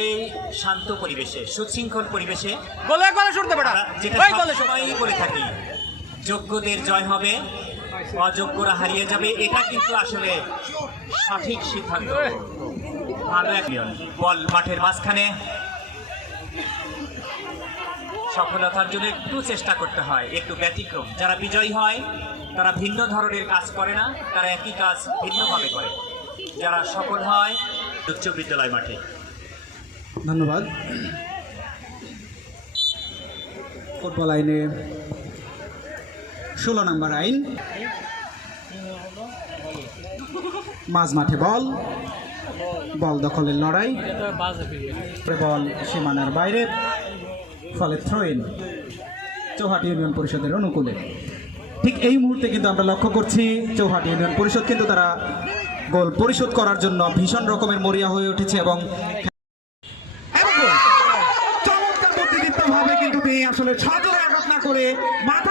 এই শান্ত পরিবেশে, সুশৃঙ্খল পরিবেশে যেটা সবসময়ই বলে থাকি, যোগ্যদের জয় হবে, অযোগ্যরা হারিয়ে যাবে। এটা কিন্তু আসলে সঠিক সিদ্ধান্ত। ভালো এক বল মাঠের মাঝখানে, সফলতার জন্য একটু চেষ্টা করতে হয়, একটু ব্যতিক্রম। যারা বিজয়ী হয় তারা ভিন্ন ধরনের কাজ করে না, তারা একই কাজ ভিন্নভাবে করে। যারা সফল হয় উচ্চ বিদ্যালয় মাঠে। ধন্যবাদ। ফুটবল আইনে 16 নম্বর আইন, মাঝ মাঠে বল দখলের লড়াই, বল সীমানার বাইরে, ফলে থ্রোইন চৌহাটি ইউনিয়ন পরিষদের অনুকূলে। ঠিক এই মুহূর্তে কিন্তু আমরা লক্ষ্য করছি চৌহাটি ইউনিয়ন পরিষদ কিন্তু তারা গোল পরিশোধ করার জন্য ভীষণ রকমের মরিয়া হয়ে উঠেছে এবং চমৎকার বুদ্ধিদীপ্তভাবে কিন্তু তিনি আসলে সজোরে আঘাত না করে মাথা